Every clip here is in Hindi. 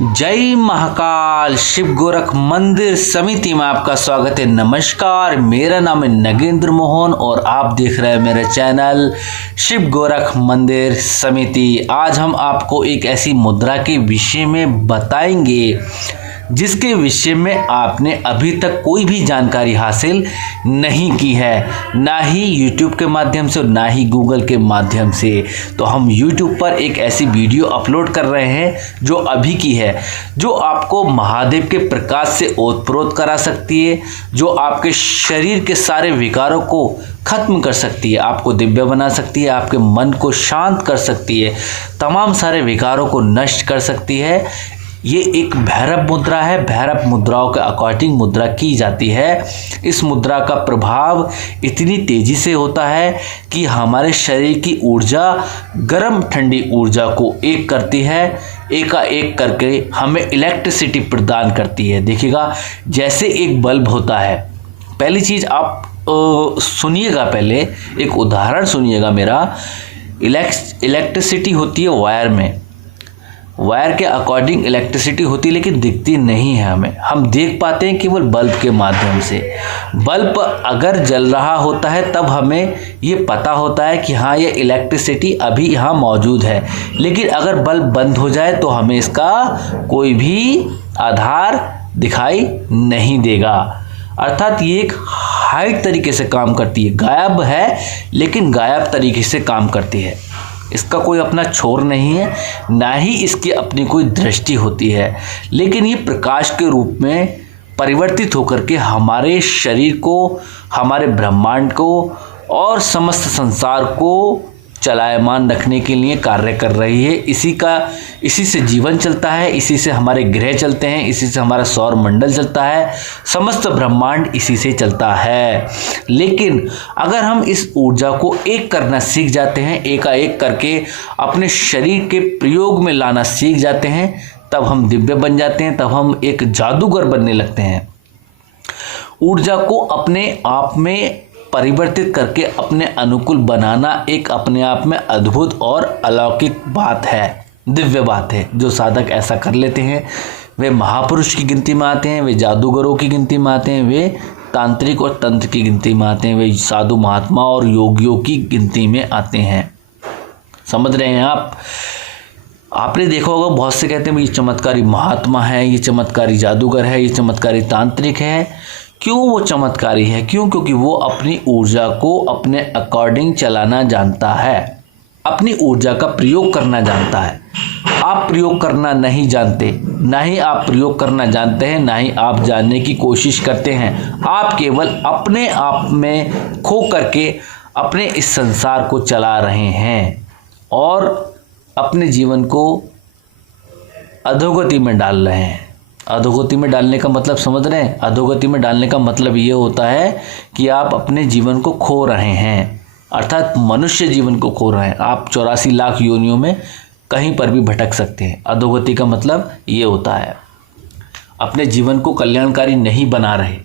जय महाकाल शिव गोरख मंदिर समिति में आपका स्वागत है। नमस्कार, मेरा नाम है नगेंद्र मोहन और आप देख रहे हैं मेरा चैनल शिव गोरख मंदिर समिति। आज हम आपको एक ऐसी मुद्रा के विषय में बताएंगे जिसके विषय में आपने अभी तक कोई भी जानकारी हासिल नहीं की है, ना ही YouTube के माध्यम से और ना ही Google के माध्यम से। तो हम YouTube पर एक ऐसी वीडियो अपलोड कर रहे हैं जो अभी की है, जो आपको महादेव के प्रकाश से ओतप्रोत करा सकती है, जो आपके शरीर के सारे विकारों को खत्म कर सकती है, आपको दिव्य बना सकती है, आपके मन को शांत कर सकती है, तमाम सारे विकारों को नष्ट कर सकती है। ये एक भैरव मुद्रा है। भैरव मुद्राओं के अकॉर्डिंग मुद्रा की जाती है। इस मुद्रा का प्रभाव इतनी तेजी से होता है कि हमारे शरीर की ऊर्जा, गर्म ठंडी ऊर्जा को एक करती है, एकाएक करके हमें इलेक्ट्रिसिटी प्रदान करती है। देखिएगा, जैसे एक बल्ब होता है। पहली चीज़ आप सुनिएगा, पहले एक उदाहरण सुनिएगा मेरा। इलेक्ट्रिसिटी होती है वायर में, वायर के अकॉर्डिंग इलेक्ट्रिसिटी होती है, लेकिन दिखती नहीं है हमें। हम देख पाते हैं केवल बल्ब के माध्यम से। बल्ब अगर जल रहा होता है तब हमें ये पता होता है कि हाँ, ये इलेक्ट्रिसिटी अभी यहाँ मौजूद है, लेकिन अगर बल्ब बंद हो जाए तो हमें इसका कोई भी आधार दिखाई नहीं देगा। अर्थात ये एक हाइड तरीके से काम करती है, गायब है लेकिन गायब तरीके से काम करती है। इसका कोई अपना छोर नहीं है, ना ही इसकी अपनी कोई दृष्टि होती है, लेकिन ये प्रकाश के रूप में परिवर्तित होकर के हमारे शरीर को, हमारे ब्रह्मांड को और समस्त संसार को चलायमान रखने के लिए कार्य कर रही है। इसी से जीवन चलता है, इसी से हमारे ग्रह चलते हैं, इसी से हमारा सौर मंडल चलता है, समस्त ब्रह्मांड इसी से चलता है। लेकिन अगर हम इस ऊर्जा को एक करना सीख जाते हैं, एकाएक करके अपने शरीर के प्रयोग में लाना सीख जाते हैं, तब हम दिव्य बन जाते हैं, तब हम एक जादूगर बनने लगते हैं। ऊर्जा को अपने आप में परिवर्तित करके अपने अनुकूल बनाना एक अपने आप में अद्भुत और अलौकिक बात है, दिव्य बात है। जो साधक ऐसा कर लेते हैं वे महापुरुष की गिनती में आते हैं, वे जादूगरों की गिनती में आते हैं, वे तांत्रिक और तंत्र की गिनती में आते हैं, वे साधु महात्मा और योगियों की गिनती में आते हैं। समझ रहे हैं आप? आपने देखा होगा बहुत से कहते हैं ये चमत्कारी महात्मा है, ये चमत्कारी जादूगर है, ये चमत्कारी तांत्रिक है। क्यों वो चमत्कारी है? क्योंकि वो अपनी ऊर्जा को अपने अकॉर्डिंग चलाना जानता है, अपनी ऊर्जा का प्रयोग करना जानता है। आप प्रयोग करना नहीं जानते, ना ही आप प्रयोग करना जानते हैं, ना ही आप जानने की कोशिश करते हैं। आप केवल अपने आप में खो करके अपने इस संसार को चला रहे हैं और अपने जीवन को अधोगति में डाल रहे हैं। अधोगति में डालने का मतलब समझ रहे हैं? अधोगति में डालने का मतलब ये होता है कि आप अपने जीवन को खो रहे हैं, अर्थात मनुष्य जीवन को खो रहे हैं। आप 84 लाख योनियों में कहीं पर भी भटक सकते हैं। अधोगति का मतलब ये होता है अपने जीवन को कल्याणकारी नहीं बना रहे।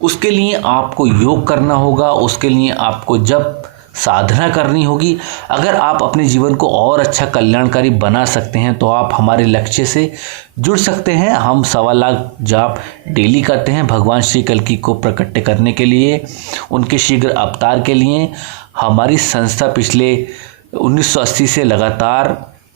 उसके लिए आपको योग करना होगा, उसके लिए आपको जब साधना करनी होगी। अगर आप अपने जीवन को और अच्छा कल्याणकारी बना सकते हैं तो आप हमारे लक्ष्य से जुड़ सकते हैं। हम 1.25 लाख जाप डेली करते हैं भगवान श्री कल्कि को प्रकट करने के लिए, उनके शीघ्र अवतार के लिए। हमारी संस्था पिछले 1980 से लगातार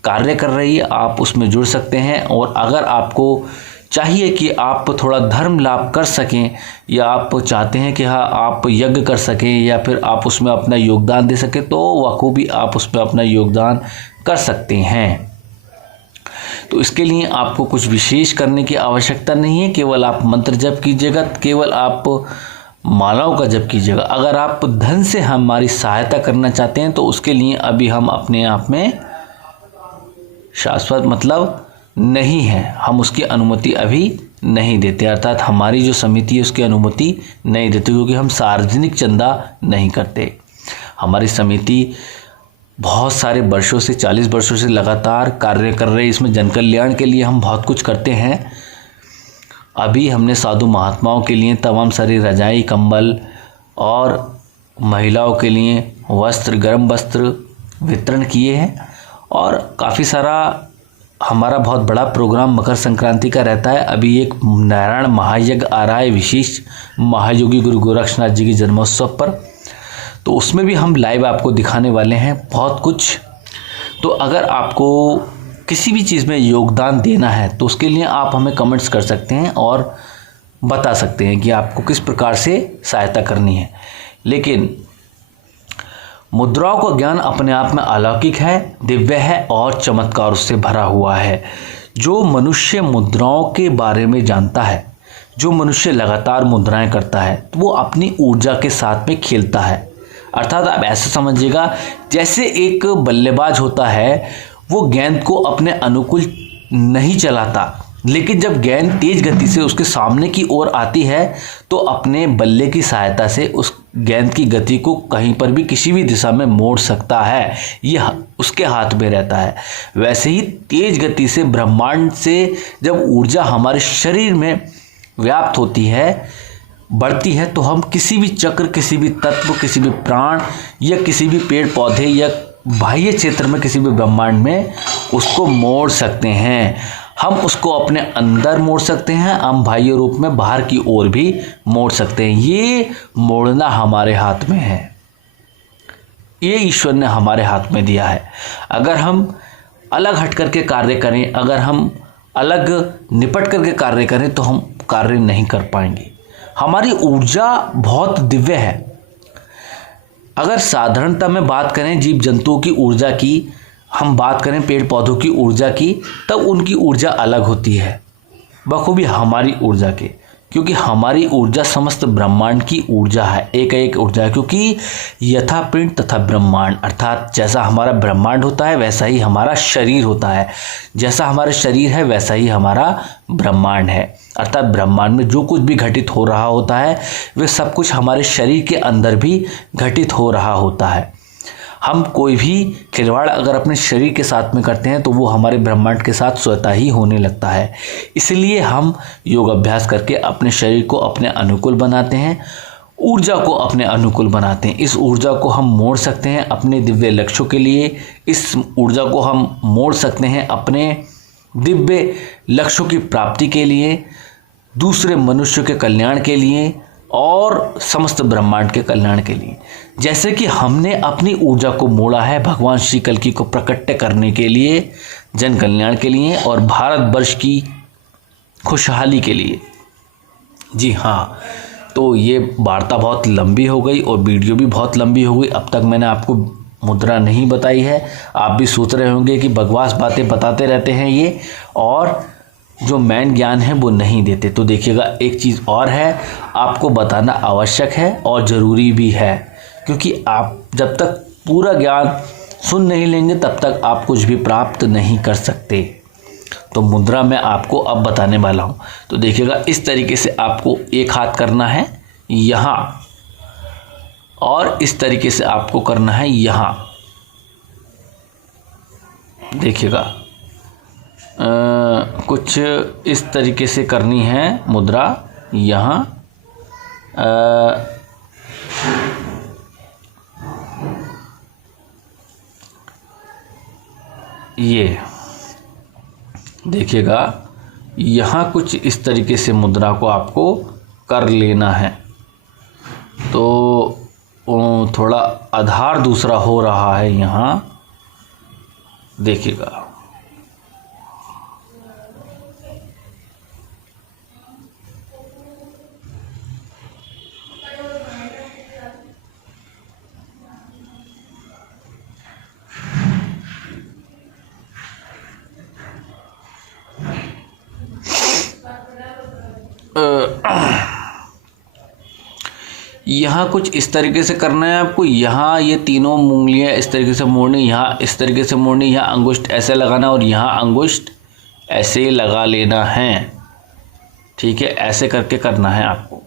कार्य कर रही है, आप उसमें जुड़ सकते हैं। और अगर आपको चाहिए कि आप थोड़ा धर्म लाभ कर सकें, या आप चाहते हैं कि हाँ आप यज्ञ कर सकें, या फिर आप उसमें अपना योगदान दे सकें, तो बखूबी आप उसमें अपना योगदान कर सकते हैं। तो इसके लिए आपको कुछ विशेष करने की आवश्यकता नहीं है। केवल आप मंत्र जप कीजिएगा, केवल आप मालाओं का जप कीजिएगा। अगर आप धन से हमारी सहायता करना चाहते हैं तो उसके लिए अभी हम अपने आप में शाश्वत मतलब नहीं है, हम उसकी अनुमति अभी नहीं देते। अर्थात हमारी जो समिति है उसकी अनुमति नहीं देते, क्योंकि हम सार्वजनिक चंदा नहीं करते। हमारी समिति बहुत सारे वर्षों से, 40 वर्षों से लगातार कार्य कर रहे हैं। इसमें जन कल्याण के लिए हम बहुत कुछ करते हैं। अभी हमने साधु महात्माओं के लिए तमाम सारी रजाई, कंबल और महिलाओं के लिए वस्त्र, गर्म वस्त्र वितरण किए हैं, और काफ़ी सारा हमारा बहुत बड़ा प्रोग्राम मकर संक्रांति का रहता है। अभी एक नारायण महायज्ञ आ रहा है विशेष महायोगी गुरु गोरक्षनाथ जी की जन्मोत्सव पर, तो उसमें भी हम लाइव आपको दिखाने वाले हैं बहुत कुछ। तो अगर आपको किसी भी चीज़ में योगदान देना है तो उसके लिए आप हमें कमेंट्स कर सकते हैं और बता सकते हैं कि आपको किस प्रकार से सहायता करनी है। लेकिन मुद्राओं का ज्ञान अपने आप में अलौकिक है, दिव्य है और चमत्कार उससे भरा हुआ है। जो मनुष्य मुद्राओं के बारे में जानता है, जो मनुष्य लगातार मुद्राएं करता है, तो वो अपनी ऊर्जा के साथ में खेलता है। अर्थात आप ऐसे समझिएगा जैसे एक बल्लेबाज होता है, वो गेंद को अपने अनुकूल नहीं चलाता, लेकिन जब गेंद तेज गति से उसके सामने की ओर आती है तो अपने बल्ले की सहायता से उस गेंद की गति को कहीं पर भी किसी भी दिशा में मोड़ सकता है, यह उसके हाथ में रहता है। वैसे ही तेज गति से ब्रह्मांड से जब ऊर्जा हमारे शरीर में व्याप्त होती है, बढ़ती है, तो हम किसी भी चक्र, किसी भी तत्व, किसी भी प्राण या किसी भी पेड़ पौधे या बाह्य क्षेत्र में, किसी भी ब्रह्मांड में उसको मोड़ सकते हैं। हम उसको अपने अंदर मोड़ सकते हैं, हम बाह्य रूप में बाहर की ओर भी मोड़ सकते हैं। ये मोड़ना हमारे हाथ में है, ये ईश्वर ने हमारे हाथ में दिया है। अगर हम अलग हट करके कार्य करें, अगर हम अलग निपट करके कार्य करें तो हम कार्य नहीं कर पाएंगे। हमारी ऊर्जा बहुत दिव्य है। अगर साधारणता में बात करें जीव जंतुओं की ऊर्जा की, हम बात करें पेड़ पौधों की ऊर्जा की, तब उनकी ऊर्जा अलग होती है बखूबी हमारी ऊर्जा के, क्योंकि हमारी ऊर्जा समस्त ब्रह्मांड की ऊर्जा है, एक एक ऊर्जा है। क्योंकि यथा पिंड तथा ब्रह्मांड, अर्थात जैसा हमारा ब्रह्मांड होता है वैसा ही हमारा शरीर होता है, जैसा हमारा शरीर है वैसा ही हमारा ब्रह्मांड है। अर्थात ब्रह्मांड में जो कुछ भी घटित हो रहा होता है वह सब कुछ हमारे शरीर के अंदर भी घटित हो रहा होता है। हम कोई भी खिलवाड़ अगर अपने शरीर के साथ में करते हैं तो वो हमारे ब्रह्मांड के साथ स्वतः ही होने लगता है। इसलिए हम योग अभ्यास करके अपने शरीर को अपने अनुकूल बनाते हैं, ऊर्जा को अपने अनुकूल बनाते हैं। इस ऊर्जा को हम मोड़ सकते हैं अपने दिव्य लक्ष्यों के लिए, इस ऊर्जा को हम मोड़ सकते हैं अपने दिव्य लक्ष्यों की प्राप्ति के लिए, दूसरे मनुष्य के कल्याण के लिए और समस्त ब्रह्मांड के कल्याण के लिए। जैसे कि हमने अपनी ऊर्जा को मोड़ा है भगवान श्री कल्कि को प्रकट करने के लिए, जन कल्याण के लिए और भारतवर्ष की खुशहाली के लिए। जी हाँ, तो ये वार्ता बहुत लंबी हो गई और वीडियो भी बहुत लंबी हो गई। अब तक मैंने आपको मुद्रा नहीं बताई है। आप भी सोच रहे होंगे कि बकवास बातें बताते रहते हैं ये, और जो मेन ज्ञान है वो नहीं देते। तो देखिएगा, एक चीज़ और है, आपको बताना आवश्यक है और ज़रूरी भी है, क्योंकि आप जब तक पूरा ज्ञान सुन नहीं लेंगे तब तक आप कुछ भी प्राप्त नहीं कर सकते। तो मुद्रा मैं आपको अब बताने वाला हूँ। तो देखिएगा, इस तरीके से आपको एक हाथ करना है यहाँ और इस तरीके से आपको करना है यहाँ। देखिएगा, कुछ इस तरीके से करनी है मुद्रा यहाँ। ये देखिएगा, यहाँ कुछ इस तरीके से मुद्रा को आपको कर लेना है। तो थोड़ा आधार दूसरा हो रहा है यहाँ, देखिएगा। यहाँ कुछ इस तरीके से करना है आपको। यहाँ ये तीनों उंगलियाँ इस तरीके से मोड़नी, यहाँ इस तरीके से मोड़नी, यहाँ अंगुष्ठ ऐसे लगाना और यहाँ अंगुष्ठ ऐसे लगा लेना है। ठीक है, ऐसे करके करना है आपको।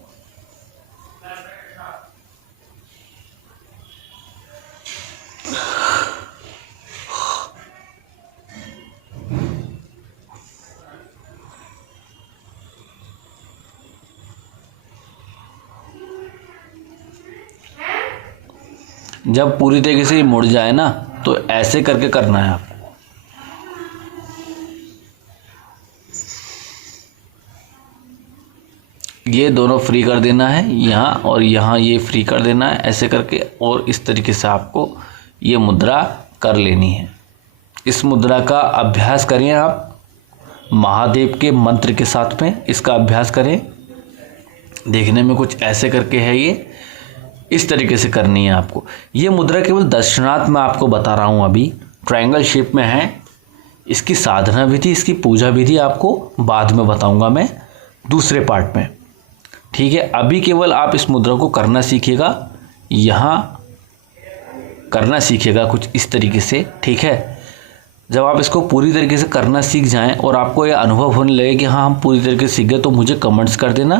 जब पूरी तरीके से ये मुड़ जाए ना, तो ऐसे करके करना है आपको। ये दोनों फ्री कर देना है, यहाँ और यहाँ ये फ्री कर देना है ऐसे करके, और इस तरीके से आपको ये मुद्रा कर लेनी है। इस मुद्रा का अभ्यास करें आप महादेव के मंत्र के साथ में, इसका अभ्यास करें। देखने में कुछ ऐसे करके है, ये इस तरीके से करनी है आपको। ये मुद्रा केवल दर्शनार्थ मैं आपको बता रहा हूँ, अभी ट्रायंगल शेप में है। इसकी साधना विधि, इसकी पूजा विधि आपको बाद में बताऊंगा मैं दूसरे पार्ट में, ठीक है। अभी केवल आप इस मुद्रा को करना सीखिएगा, यहाँ करना सीखिएगा कुछ इस तरीके से, ठीक है। जब आप इसको पूरी तरीके से करना सीख जाएं और आपको यह अनुभव होने लगे कि हाँ हम पूरी तरीके से सीख गए, तो मुझे कमेंट्स कर देना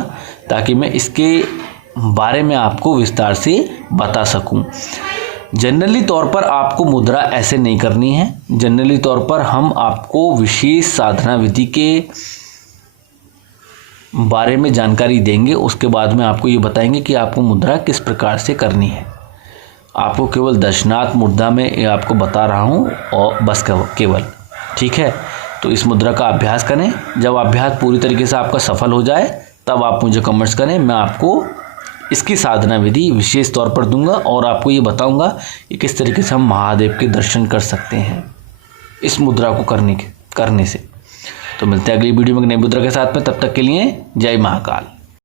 ताकि मैं इसके बारे में आपको विस्तार से बता सकूं। जनरली तौर पर आपको मुद्रा ऐसे नहीं करनी है। जनरली तौर पर हम आपको विशेष साधना विधि के बारे में जानकारी देंगे, उसके बाद में आपको ये बताएंगे कि आपको मुद्रा किस प्रकार से करनी है। आपको केवल दर्शनार्थ मुद्रा में आपको बता रहा हूँ और बस केवल, ठीक है। तो इस मुद्रा का अभ्यास करें। जब अभ्यास पूरी तरीके से आपका सफल हो जाए तब आप मुझे कमेंट्स करें, मैं आपको इसकी साधना विधि विशेष तौर पर दूंगा और आपको ये बताऊंगा कि किस तरीके से हम महादेव के दर्शन कर सकते हैं इस मुद्रा को करने से। तो मिलते हैं अगली वीडियो में नई मुद्रा के साथ में, तब तक के लिए जय महाकाल।